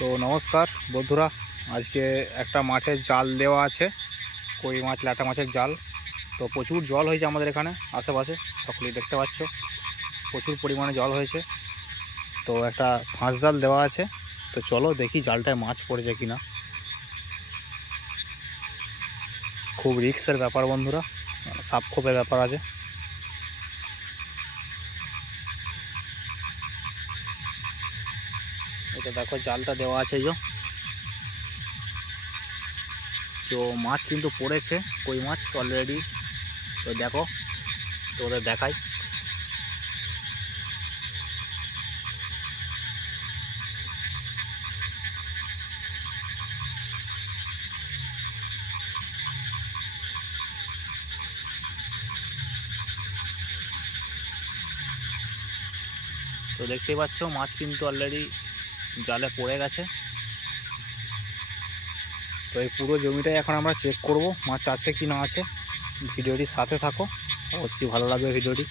তো নমস্কার বন্ধুরা, আজকে একটা মাঠে জাল দেওয়া আছে, কই মাছ ল্যাটা মাছের জাল। তো প্রচুর জল হয়েছে আমাদের এখানে আশেপাশে, সকলেই দেখতে পাচ্ছ প্রচুর পরিমাণে জল হয়েছে। তো একটা ফাঁস জাল দেওয়া আছে, তো চলো দেখি জালটায় মাছ পড়েছে কিনা। খুব রিস্কের ব্যাপার বন্ধুরা, সাপ খোপের ব্যাপার আছে। এটা দেখো জালটা দেওয়া আছে, তো মাছ কিন্তু পড়েছে, কই মাছ অলরেডি। তো দেখো, তোদের দেখাই। তো দেখতেই পাচ্ছ মাছ কিন্তু অলরেডি জালে পড়ে গেছে। তো এই পুরো জমিটাই এখন আমরা চেক করব মাছ আছে কি না আছে। ভিডিওটির সাথে থাকো, অবশ্যই ভালো লাগবে ভিডিওটি।